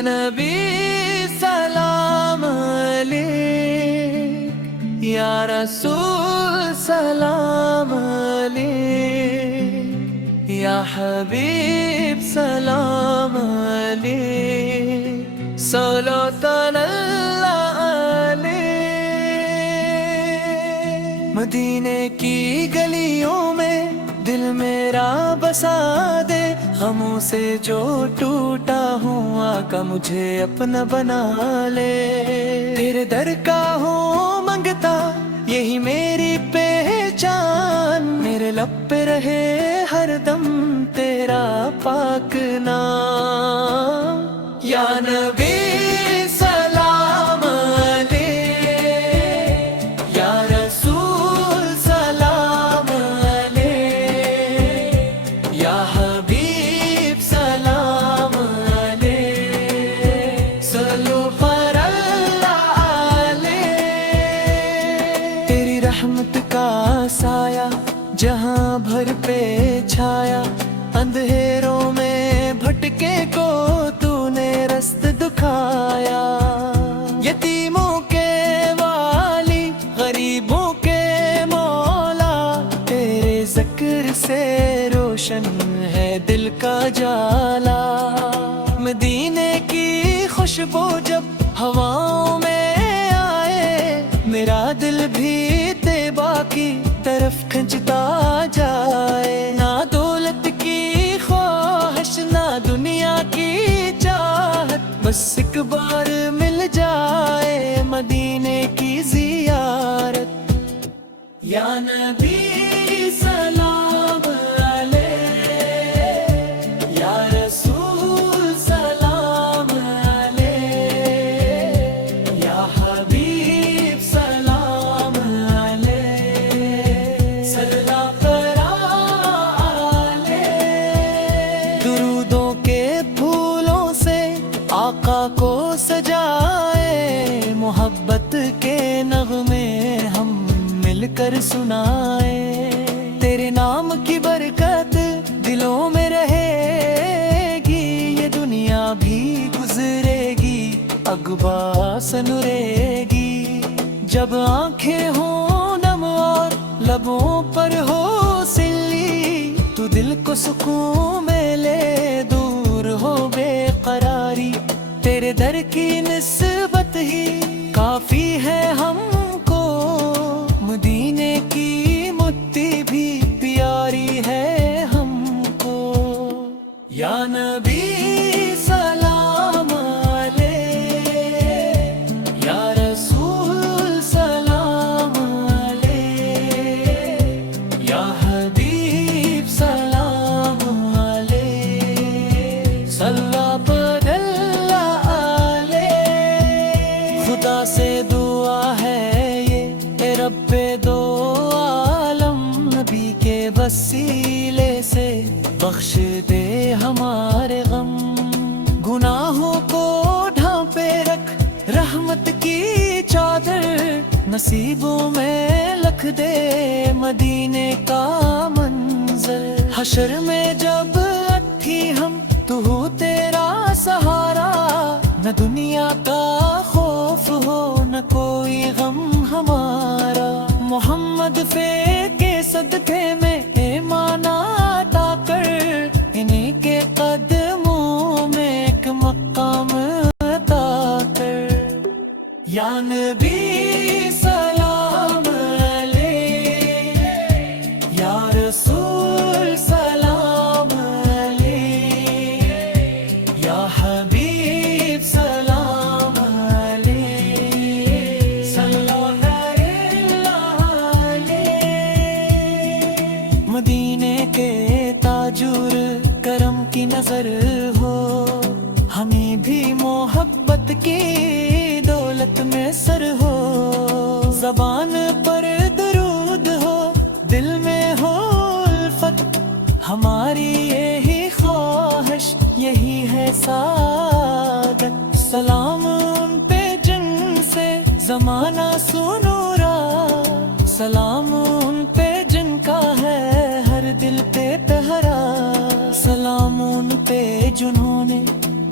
نبی سلام علیک، یا رسول سلام علیک، یا حبیب سلام علیک، صلوات اللہ علیک۔ مدینے کی گلیوں میں دل میرا بسا دے، غموں سے جو ٹوٹا ہوں آقا مجھے اپنا بنا لے۔ تیرے در کا ہوں منگتا یہی میری پہچان، میرے لب پہ رہے ہر دم تیرا پاک نام۔ یا نبی سلام علیک، یا رسول سلام علیک، یا حبیب سلام علیک، صلو پر اللہ علیک۔ تیری رحمت کا سایہ جہاں بھر پہ چھایا، اندھیروں میں بھٹکے کو تو نے رست دکھایا۔ یتیموں کے والی، غریبوں کے مولا، تیرے ذکر سے روشن ہے دل کا جالا۔ مدینے کی خوشبو جب ہواؤں میں آئے، میرا دل بھی طیبہ کی طرف کھنچتا جائے۔ نہ دولت کی خواہش نہ دنیا کی چاہت، بس ایک بار مل جائے مدینے کی زیارت۔ یا نبی سلام علیک، یا رسول سلام علیک، یا حبیب سلام علیک، صلی پر علیک۔ درودوں کے پھولوں سے آقا کو سجائے، محبت کے نغمے ہم مل کر سنائے۔ تیرے نام کی برکت دلوں میں رہے گی، یہ دنیا بھی گزرے گی عقبہ سنورے گی۔ جب آنکھیں ہوں نم اور لبوں پر ہو سلی، تو دل کو سکون ملے دور ہو بے قراری۔ تیرے در کی نسبت ہی کافی ہے ہم کو، مدینے کی مٹی بھی پیاری ہے ہم کو۔ یا نبی سلام علیک، یا رسول سلام علیک، یا حبیب سلام علیک، صلی پر اللہ علیک۔ خدا سے دعا ہے یہ اے رب دو عالم، نبی کے وسیلے سے بخش دے ہمارے غم۔ گناہوں کو ڈھانپے رکھ رحمت کی چادر، نصیبوں میں لکھ دے مدینے کا منظر۔ حشر میں جب اٹھی ہم تو ہو تیرا سہارا، نہ دنیا کا خوف ہو نہ کوئی غم ہمارا۔ محمد کے صدقے میں ایمان عطا کر، انہیں کے قدموں میں ایک مقام عطا کر۔ یا نبی سلام علیک، یا رسول سلام علیک، یا حبیب سلام علیک، صلی اللہ علیک۔ مدینے کے تاجور کرم کی نظر ہو، ہمیں بھی محبت کی دولت میں سر ہو۔ زبان پر درود ہو، دل میں ہو الفت، ہماری یہی خواہش یہی ہے سعادت۔ سلام ان پہ جن سے زمانہ سنورا، سلام ان پہ جن کا ہے ہر دل پہ پہرا، سلام ان پہ جنہوں نے